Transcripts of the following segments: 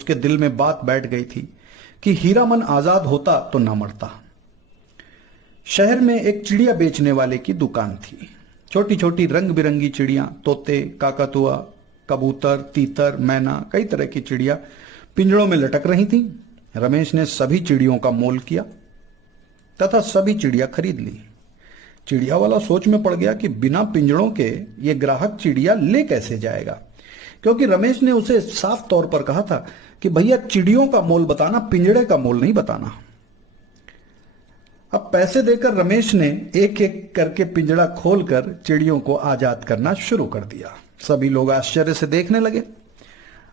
उसके दिल में बात बैठ गई थी कि हीरामन आजाद होता तो ना मरता। शहर में एक चिड़िया बेचने वाले की दुकान थी। छोटी छोटी रंग बिरंगी चिड़िया, तोते, काकातुआ, कबूतर, तीतर, मैना, कई तरह की चिड़िया पिंजड़ों में लटक रही थी। रमेश ने सभी चिड़ियों का मोल किया तथा सभी चिड़िया खरीद ली। चिड़िया वाला सोच में पड़ गया कि बिना पिंजड़ों के ये ग्राहक चिड़िया ले कैसे जाएगा, क्योंकि रमेश ने उसे साफ तौर पर कहा था कि भैया चिड़ियों का मोल बताना, पिंजड़े का मोल नहीं बताना। अब पैसे देकर रमेश ने एक एक करके पिंजड़ा खोलकर चिड़ियों को आजाद करना शुरू कर दिया। सभी लोग आश्चर्य से देखने लगे।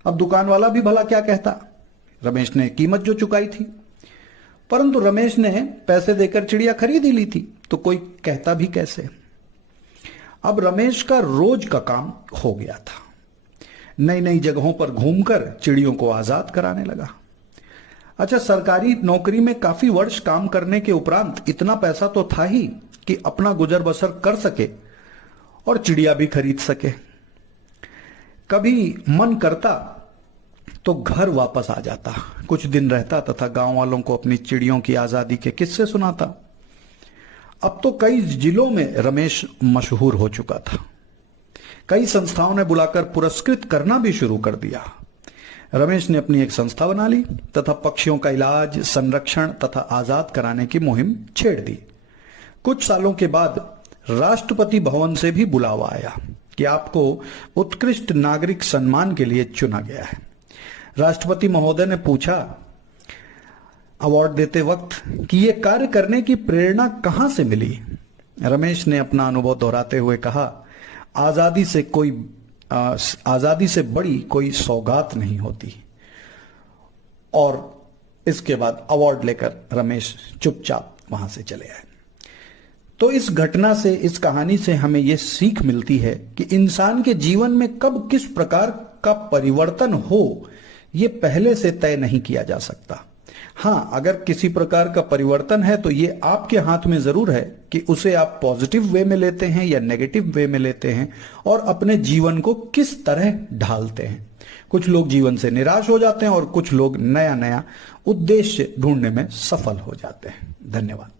अब दुकान वाला भी भला क्या कहता, रमेश ने कीमत जो चुकाई थी, परंतु रमेश ने पैसे देकर चिड़िया खरीद ही ली थी, तो कोई कहता भी कैसे। अब रमेश का रोज का काम हो गया था। नई नई जगहों पर घूमकर चिड़ियों को आजाद कराने लगा। अच्छा, सरकारी नौकरी में काफी वर्ष काम करने के उपरांत इतना पैसा तो था ही कि अपना गुजर बसर कर सके और चिड़िया भी खरीद सके। कभी मन करता तो घर वापस आ जाता, कुछ दिन रहता तथा गांव वालों को अपनी चिड़ियों की आजादी के किस्से सुनाता। अब तो कई जिलों में रमेश मशहूर हो चुका था। कई संस्थाओं ने बुलाकर पुरस्कृत करना भी शुरू कर दिया। रमेश ने अपनी एक संस्था बना ली तथा पक्षियों का इलाज, संरक्षण तथा आजाद कराने की मुहिम छेड़ दी। कुछ सालों के बाद राष्ट्रपति भवन से भी बुलावा आया कि आपको उत्कृष्ट नागरिक सम्मान के लिए चुना गया है। राष्ट्रपति महोदय ने पूछा अवार्ड देते वक्त कि यह कार्य करने की प्रेरणा कहां से मिली। रमेश ने अपना अनुभव दोहराते हुए कहा, आजादी से बड़ी कोई सौगात नहीं होती। और इसके बाद अवार्ड लेकर रमेश चुपचाप वहां से चले आए। तो इस घटना से, इस कहानी से हमें यह सीख मिलती है कि इंसान के जीवन में कब किस प्रकार का परिवर्तन हो, यह पहले से तय नहीं किया जा सकता। हां, अगर किसी प्रकार का परिवर्तन है तो यह आपके हाथ में जरूर है कि उसे आप पॉजिटिव वे में लेते हैं या नेगेटिव वे में लेते हैं और अपने जीवन को किस तरह ढालते हैं। कुछ लोग जीवन से निराश हो जाते हैं और कुछ लोग नया नया उद्देश्य ढूंढने में सफल हो जाते हैं। धन्यवाद।